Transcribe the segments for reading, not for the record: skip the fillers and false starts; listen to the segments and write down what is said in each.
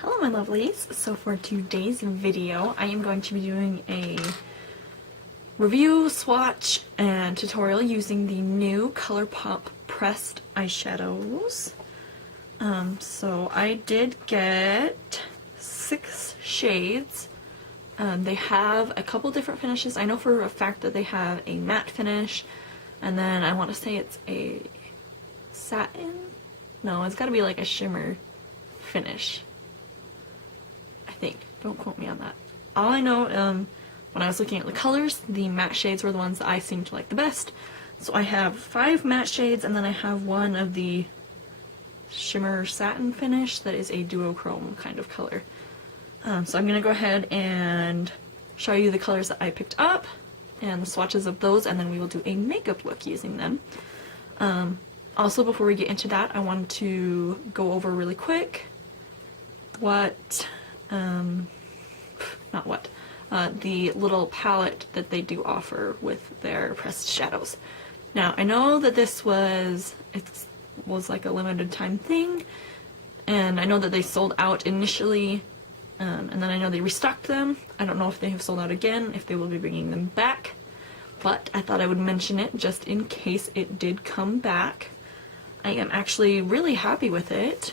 Hello my lovelies! So for today's video I am going to be doing a review, swatch, and tutorial using the new Colourpop pressed eyeshadows. So I did get 6 shades. They have a couple different finishes. I know for a fact that they have a matte finish, and then I want to say it's a satin? No, it's gotta be like a shimmer finish. I think. Don't quote me on that. All I know, when I was looking at the colors, the matte shades were the ones that I seemed to like the best. So I have 5 matte shades, and then I have one of the shimmer satin finish that is a duochrome kind of color. So I'm going to go ahead and show you the colors that I picked up and the swatches of those, and then we will do a makeup look using them. Also, before we get into that, I wanted to go over really quick the little palette that they do offer with their pressed shadows. Now, I know that this was like a limited time thing, and I know that they sold out initially, and then I know they restocked them. I don't know if they have sold out again, if they will be bringing them back, but I thought I would mention it just in case it did come back. I am actually really happy with it.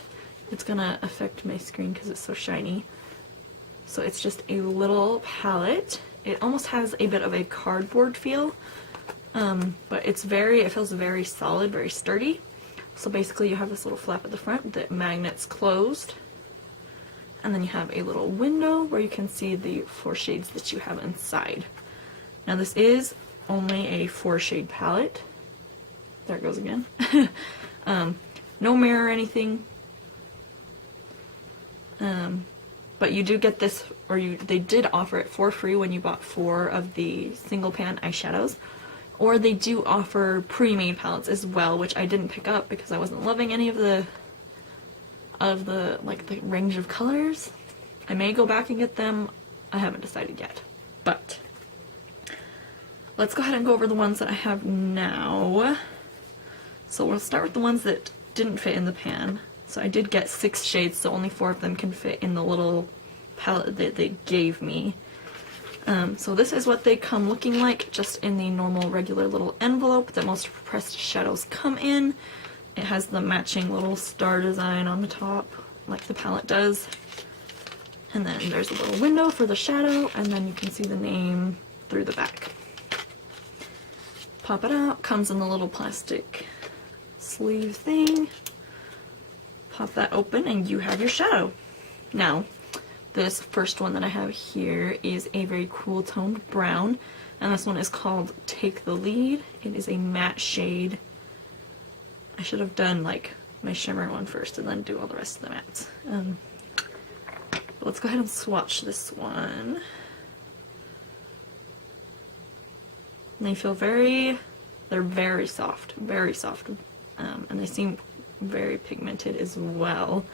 It's gonna affect my screen because it's so shiny. So it's just a little palette. It almost has a bit of a cardboard feel, but it feels very solid, very sturdy. So basically you have this little flap at the front that magnets closed, and then you have a little window where you can see the 4 shades that you have inside. Now this is only a 4 shade palette. There it goes again. No mirror or anything. But you do get this, they did offer it for free when you bought 4 of the single pan eyeshadows, or they do offer pre-made palettes as well, which I didn't pick up because I wasn't loving any of the range of colors. I may go back and get them. I haven't decided yet. But let's go ahead and go over the ones that I have now. So we'll start with the ones that didn't fit in the pan. So I did get 6 shades, so only 4 of them can fit in the little palette that they gave me. So this is what they come looking like, just in the normal regular little envelope that most pressed shadows come in. It has the matching little star design on the top, like the palette does. And then there's a little window for the shadow, and then you can see the name through the back. Pop it out, comes in the little plastic sleeve thing. Pop that open and you have your shadow. Now, this first one that I have here is a very cool toned brown, and this one is called Take the Lead. It is a matte shade. I should have done like my shimmer one first and then do all the rest of the mattes. But let's go ahead and swatch this one. And they feel they're very soft, and they seem very pigmented as well.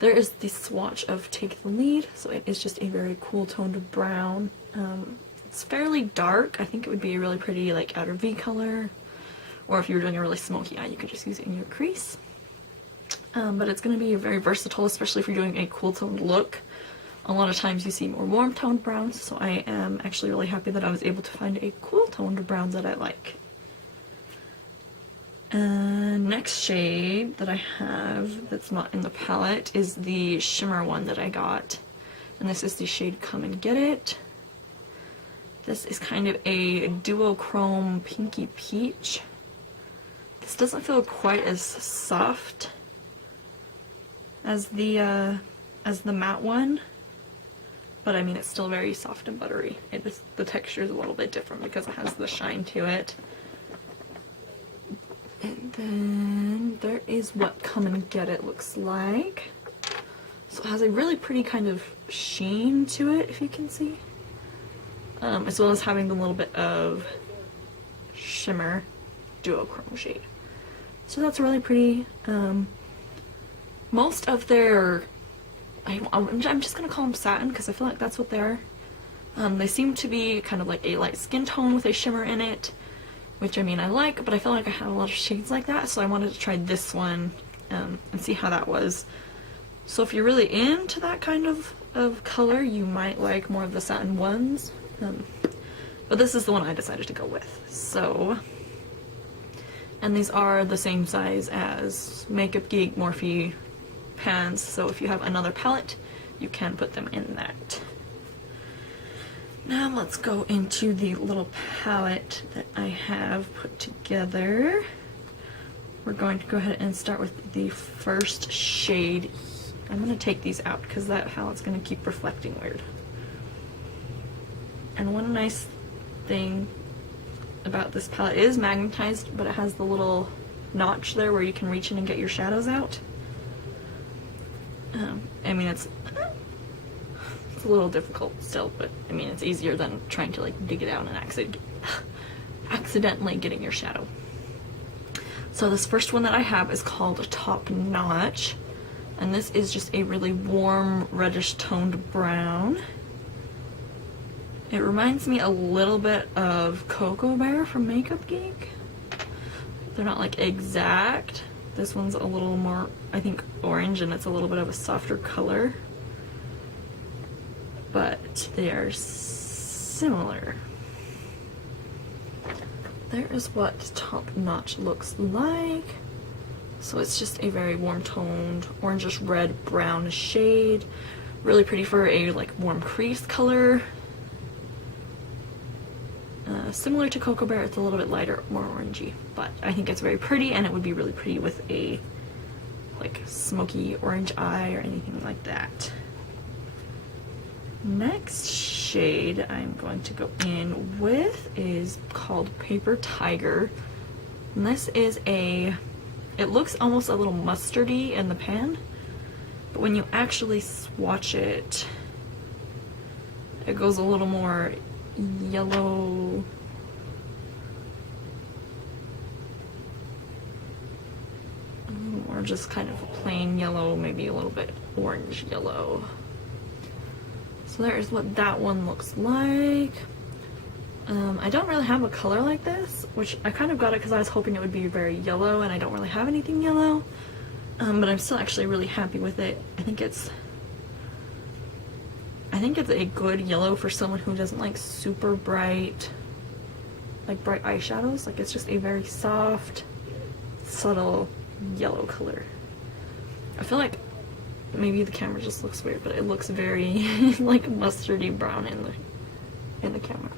There is the swatch of Take the Lead, so it is just a very cool toned brown. It's fairly dark. I think it would be a really pretty like outer V color, or if you were doing a really smoky eye you could just use it in your crease. But it's going to be very versatile, especially if you're doing a cool toned look. A lot of times you see more warm toned browns, so I am actually really happy that I was able to find a cool toned brown that I like. Next shade that I have that's not in the palette is the shimmer one that I got, and this is the shade Come and Get It. This is kind of a duochrome pinky peach. This doesn't feel quite as soft as the matte one, but I mean it's still very soft and buttery. The texture is a little bit different because it has the shine to it. And then there is what Come and Get It looks like. So it has a really pretty kind of sheen to it, if you can see. As well as having the little bit of shimmer duochrome shade. So that's really pretty. Most of their, I'm just going to call them satin because I feel like that's what they are. They seem to be kind of like a light skin tone with a shimmer in it, which I mean I like, but I feel like I had a lot of shades like that, so I wanted to try this one and see how that was. So if you're really into that kind of color, you might like more of the satin ones. But this is the one I decided to go with. So, and these are the same size as Makeup Geek Morphe pans, so if you have another palette, you can put them in that. Now let's go into the little palette that I have put together. We're going to go ahead and start with the first shade. I'm going to take these out because that palette's going to keep reflecting weird. And one nice thing about this palette is magnetized, but it has the little notch there where you can reach in and get your shadows out. I mean, it's a little difficult still, but I mean, it's easier than trying to like dig it out and accidentally getting your shadow. So this first one that I have is called Top Notch, and this is just a really warm reddish toned brown. It reminds me a little bit of Cocoa Bear from Makeup Geek. They're not like exact. This one's a little more, I think, orange, and it's a little bit of a softer color. But they are similar. There is what Top Notch looks like. So it's just a very warm toned, orangish red brown shade. Really pretty for a like warm crease color. Similar to Cocoa Bear, it's a little bit lighter, more orangey, but I think it's very pretty, and it would be really pretty with a like smoky orange eye or anything like that. Next shade I'm going to go in with is called Paper Tiger, and this is it looks almost a little mustardy in the pan, but when you actually swatch it, it goes a little more yellow, or just kind of a plain yellow, maybe a little bit orange yellow. So there's what that one looks like. I don't really have a color like this, which I kind of got it because I was hoping it would be very yellow, and I don't really have anything yellow. But I'm still actually really happy with it. I think it's a good yellow for someone who doesn't like super bright, like bright eyeshadows. Like, it's just a very soft, subtle yellow color. I feel like maybe the camera just looks weird, but it looks very like mustardy brown in the camera.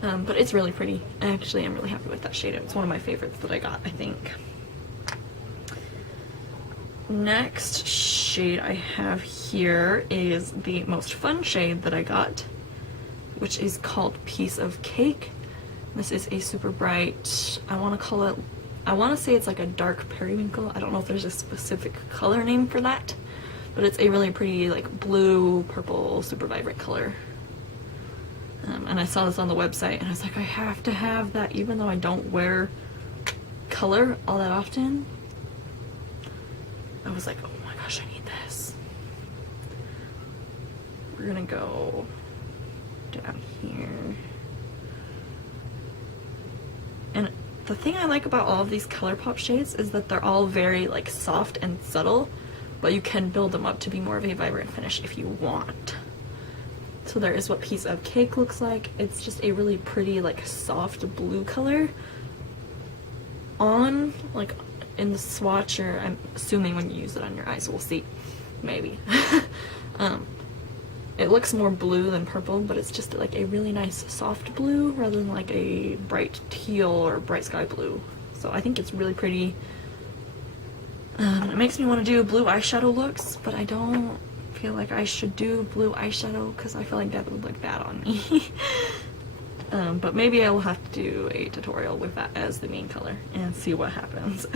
But it's really pretty. Actually, I'm really happy with that shade. It's one of my favorites that I got, I think. Next shade I have here is the most fun shade that I got, which is called Piece of Cake. This is a super bright, I want to say it's like a dark periwinkle. I don't know if there's a specific color name for that, but it's a really pretty like blue, purple, super vibrant color. And I saw this on the website, and I was like, I have to have that, even though I don't wear color all that often. I was like, oh my gosh, I need this. We're gonna go down here. And the thing I like about all of these Colourpop shades is that they're all very like soft and subtle, but you can build them up to be more of a vibrant finish if you want. So there is what Piece of Cake looks like. It's just a really pretty like soft blue color. On like in the swatch, or I'm assuming when you use it on your eyes, we'll see, maybe. It looks more blue than purple, but it's just like a really nice soft blue rather than like a bright teal or bright sky blue. So I think it's really pretty. It makes me want to do blue eyeshadow looks, but I don't feel like I should do blue eyeshadow because I feel like that would look bad on me. But maybe I will have to do a tutorial with that as the main color and see what happens.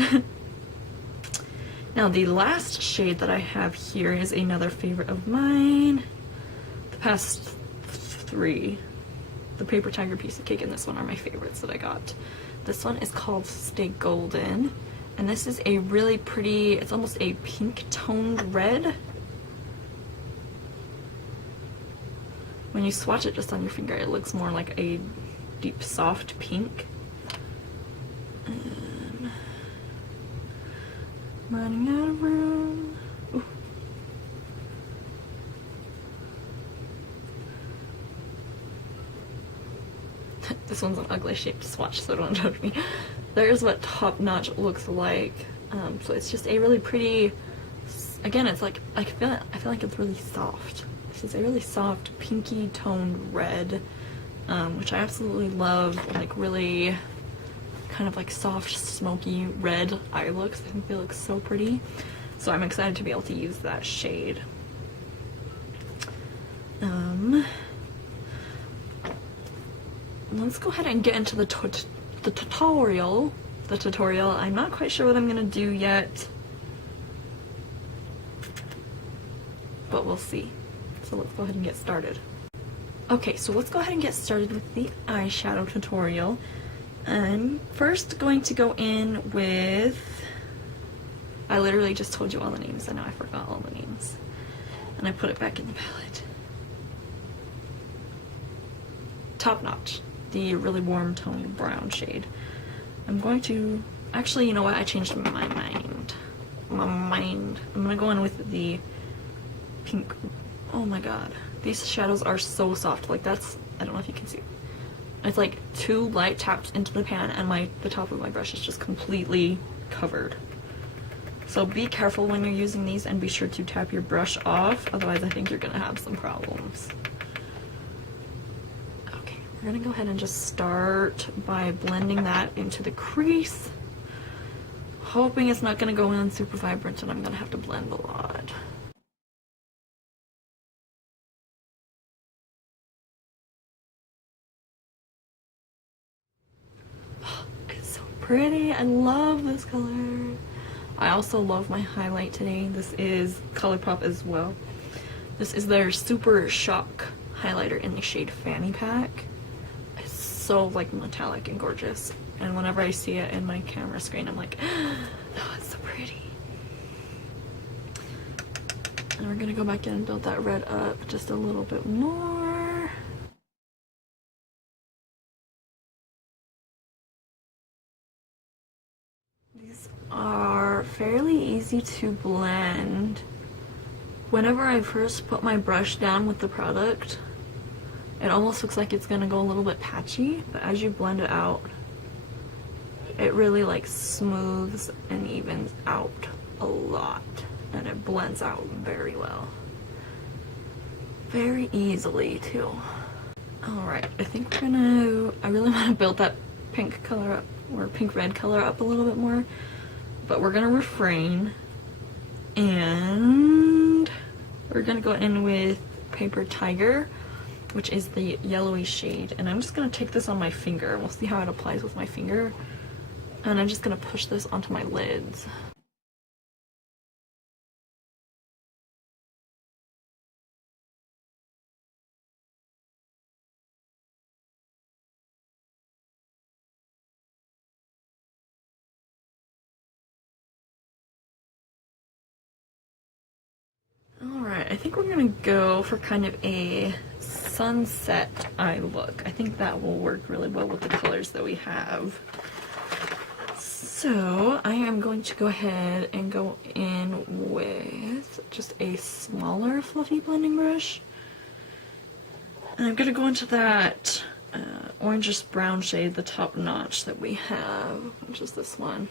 Now the last shade that I have here is another favorite of mine. The past three, the Paper Tiger, Piece of Cake, and this one are my favorites that I got. This one is called Stay Golden, and this is a really pretty, it's almost a pink toned red. When you swatch it just on your finger, it looks more like a deep soft pink. Running out of room. This one's an ugly shape to swatch, so don't judge me. There's what Top Notch looks like. So it's just a really pretty, again, it's like, I feel like it's really soft. This is a really soft pinky toned red, which I absolutely love, like really kind of like soft smoky red eye looks. I think they look so pretty. So I'm excited to be able to use that shade. Let's go ahead and get into the tutorial. I'm not quite sure what I'm gonna do yet, but we'll see. So let's go ahead and get started. Okay, so let's go ahead and get started with the eyeshadow tutorial. I'm first going to go in with, I literally just told you all the names, I know I forgot all the names, and I put it back in the palette. Top Notch, the really warm toned brown shade. I'm going to, actually, you know what, I changed my mind. I'm gonna go in with the pink. Oh my god, these shadows are so soft. Like, that's, I don't know if you can see. It's like 2 light taps into the pan and the top of my brush is just completely covered. So be careful when you're using these and be sure to tap your brush off, otherwise I think you're gonna have some problems. Okay, we're gonna go ahead and just start by blending that into the crease. Hoping it's not gonna go in super vibrant and I'm gonna have to blend a lot. It's so pretty. I love this color. I also love my highlight today. This is Colourpop as well. This is their Super Shock highlighter in the shade Fanny Pack. It's so like metallic and gorgeous. And whenever I see it in my camera screen, I'm like, oh, it's so pretty. And we're gonna go back in and build that red up just a little bit more. These are fairly easy to blend. Whenever I first put my brush down with the product, it almost looks like it's gonna go a little bit patchy, but as you blend it out, it really like smooths and evens out a lot, and it blends out very well. Very easily too. Alright, I think we're gonna, I really want to build that pink color up, or pink red color up a little bit more, but we're gonna refrain, and we're gonna go in with Paper Tiger, which is the yellowy shade, and I'm just gonna take this on my finger. We'll see how it applies with my finger, and I'm just gonna push this onto my lids. Alright, I think we're gonna go for kind of a sunset eye look. I think that will work really well with the colors that we have. So I am going to go ahead and go in with just a smaller fluffy blending brush. And I'm gonna go into that orangish brown shade, the Top Notch that we have, which is this one.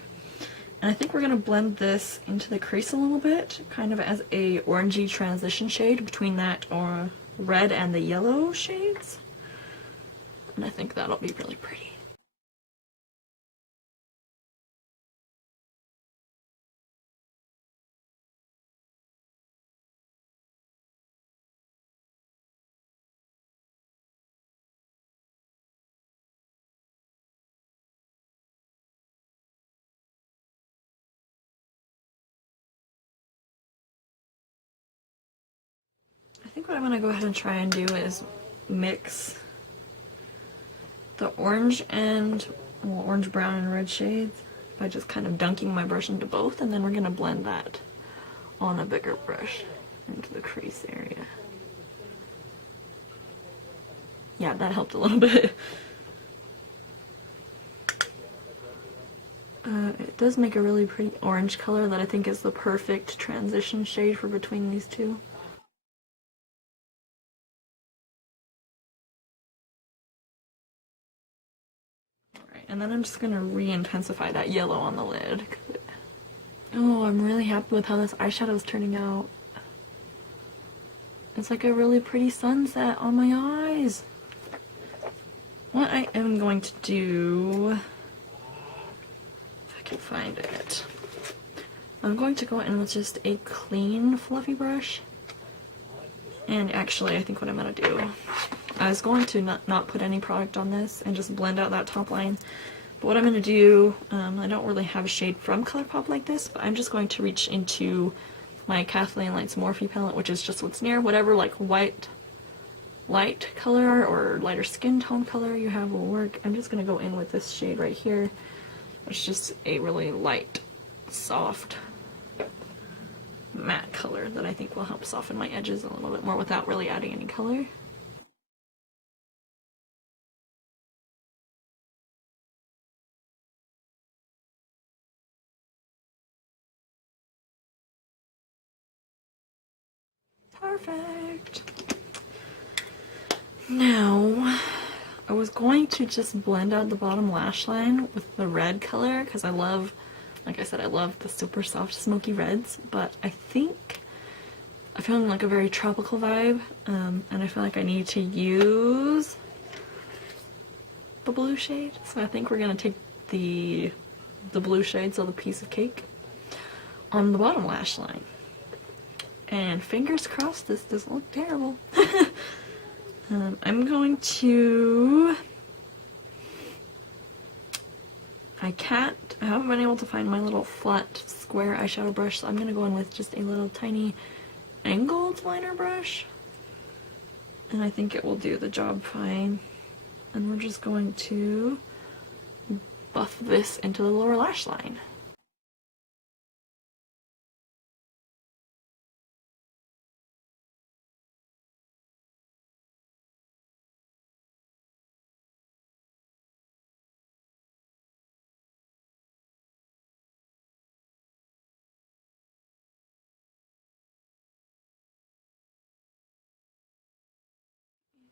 And I think we're going to blend this into the crease a little bit, kind of as a orangey transition shade between that or red and the yellow shades. And I think that'll be really pretty. I think what I'm going to go ahead and try and do is mix the orange and, well, orange, brown, and red shades by just kind of dunking my brush into both, and then we're going to blend that on a bigger brush into the crease area. Yeah, that helped a little bit. It does make a really pretty orange color that I think is the perfect transition shade for between these two. And then I'm just gonna re-intensify that yellow on the lid. Oh, I'm really happy with how this eyeshadow is turning out. It's like a really pretty sunset on my eyes. What I am going to do, if I can find it, I'm going to go in with just a clean fluffy brush. And actually, I think what I'm gonna do, I was going to not put any product on this and just blend out that top line. But what I'm gonna do, I don't really have a shade from Colourpop like this, but I'm just going to reach into my Kathleen Lights Morphe palette, which is just what's near, whatever like white light color or lighter skin tone color you have will work. I'm just gonna go in with this shade right here. It's just a really light, soft, matte color that I think will help soften my edges a little bit more without really adding any color. Perfect. Now, I was going to just blend out the bottom lash line with the red color because I love, like I said, I love the super soft smoky reds, but I think I'm feeling like a very tropical vibe, and I feel like I need to use the blue shade. So I think we're gonna take the blue shade, so the piece of cake, on the bottom lash line. And fingers crossed this doesn't look terrible. I'm going to... I haven't been able to find my little flat square eyeshadow brush, so I'm going to go in with just a little tiny angled liner brush. And I think it will do the job fine. And we're just going to buff this into the lower lash line.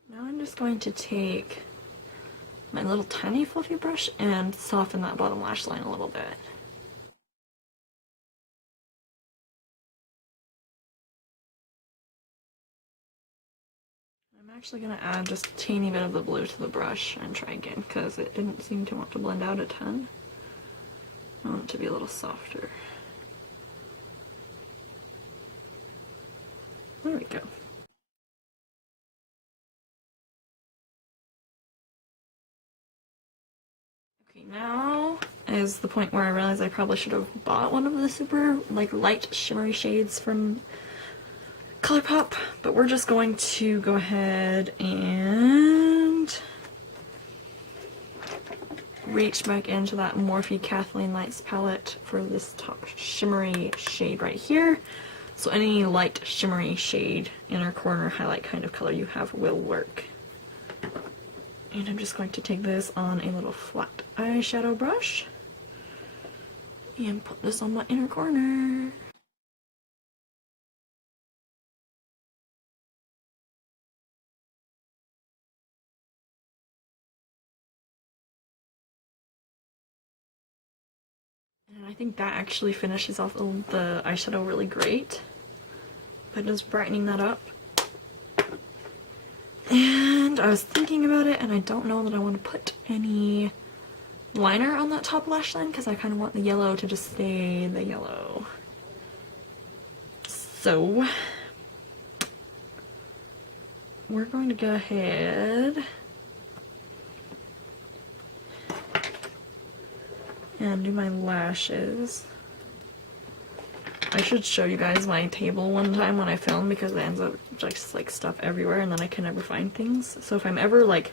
Now I'm just going to take my little tiny fluffy brush and soften that bottom lash line a little bit. I'm actually going to add just a teeny bit of the blue to the brush and try again because it didn't seem to want to blend out a ton. I want it to be a little softer. There we go. Okay, now is the point where I realize I probably should have bought one of the super light shimmery shades from Colourpop, but we're just going to go ahead and reach back into that Morphe Kathleen Lights palette for this top shimmery shade right here. So any light shimmery shade, inner corner highlight kind of color you have will work. And I'm just going to take this on a little flat eyeshadow brush and put this on my inner corner. And I think that actually finishes off the eyeshadow really great by just brightening that up. And I was thinking about it, and I don't know that I want to put any liner on that top lash line because I kind of want the yellow to just stay the yellow. So we're going to go ahead and do my lashes. I should show you guys my table one time when I film because it ends up just like stuff everywhere and then I can never find things. So if I'm ever like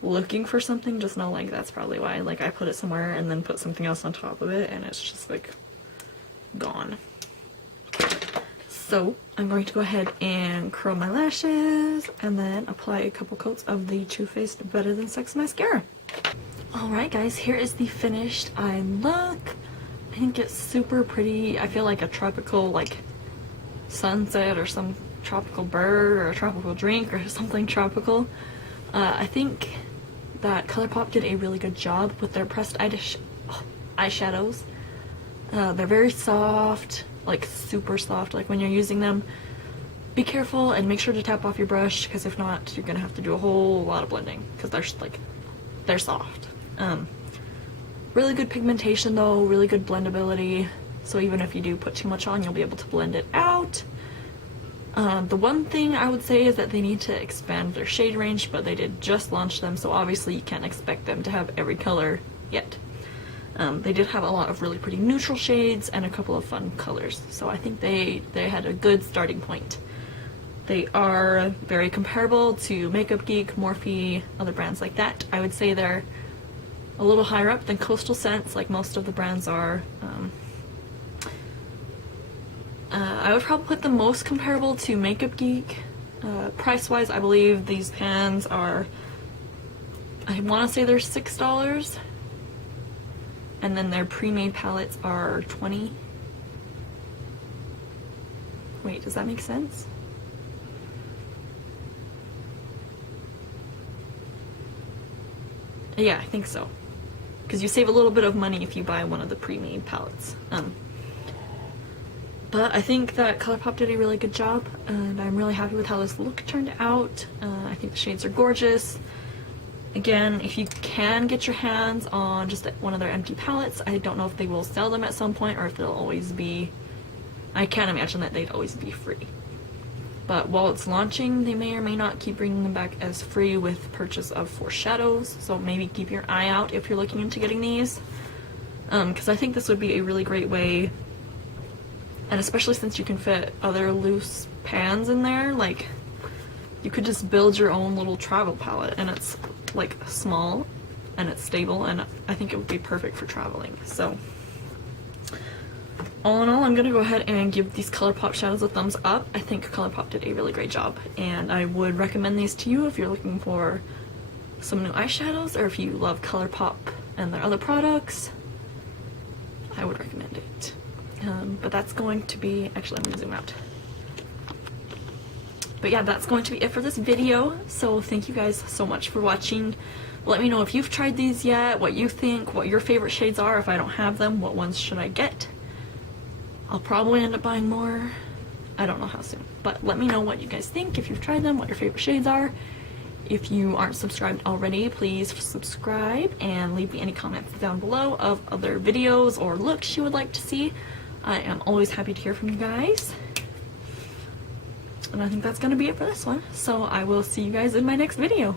looking for something, just know like that's probably why. Like I put it somewhere and then put something else on top of it and it's just like gone. So I'm going to go ahead and curl my lashes and then apply a couple coats of the Too Faced Better Than Sex mascara. Alright guys, here is the finished eye look. I think it's super pretty. I feel like a tropical like sunset or some tropical bird or a tropical drink or something tropical. I think that Colourpop did a really good job with their pressed eyeshadows. They're very soft, like super soft. Like when you're using them, be careful and make sure to tap off your brush, because if not, you're gonna have to do a whole lot of blending because they're soft. Really good pigmentation though, really good blendability. So even if you do put too much on, you'll be able to blend it out. The one thing I would say is that they need to expand their shade range, but they did just launch them, so obviously you can't expect them to have every color yet. They did have a lot of really pretty neutral shades and a couple of fun colors, so I think they had a good starting point. They are very comparable to Makeup Geek, Morphe, other brands like that. I would say they're a little higher up than Coastal Scents, like most of the brands are. I would probably put them most comparable to Makeup Geek. Price-wise, I believe these pans are, I want to say they're $6, and then their pre-made palettes are $20. Wait, does that make sense? Yeah, I think so. Because you save a little bit of money if you buy one of the pre-made palettes. But I think that Colourpop did a really good job, and I'm really happy with how this look turned out. I think the shades are gorgeous. Again, if you can get your hands on just one of their empty palettes, I don't know if they will sell them at some point or if they'll always be... I can't imagine that they'd always be free. But while it's launching, they may or may not keep bringing them back as free with purchase of shadows, so maybe keep your eye out if you're looking into getting these. Because I think this would be a really great way, and especially since you can fit other loose pans in there, like, you could just build your own little travel palette, and it's, like, small, and it's stable, and I think it would be perfect for traveling, so... All in all, I'm gonna go ahead and give these Colourpop shadows a thumbs up. I think Colourpop did a really great job, and I would recommend these to you if you're looking for some new eyeshadows, or if you love Colourpop and their other products. I would recommend it. But that's going to be, actually I'm gonna zoom out. But yeah, that's going to be it for this video, so thank you guys so much for watching. Let me know if you've tried these yet, what you think, what your favorite shades are. If I don't have them, what ones should I get? I'll probably end up buying more. I don't know how soon, but let me know what you guys think, if you've tried them, what your favorite shades are. If you aren't subscribed already, please subscribe and leave me any comments down below of other videos or looks you would like to see. I am always happy to hear from you guys. And I think that's going to be it for this one. So I will see you guys in my next video.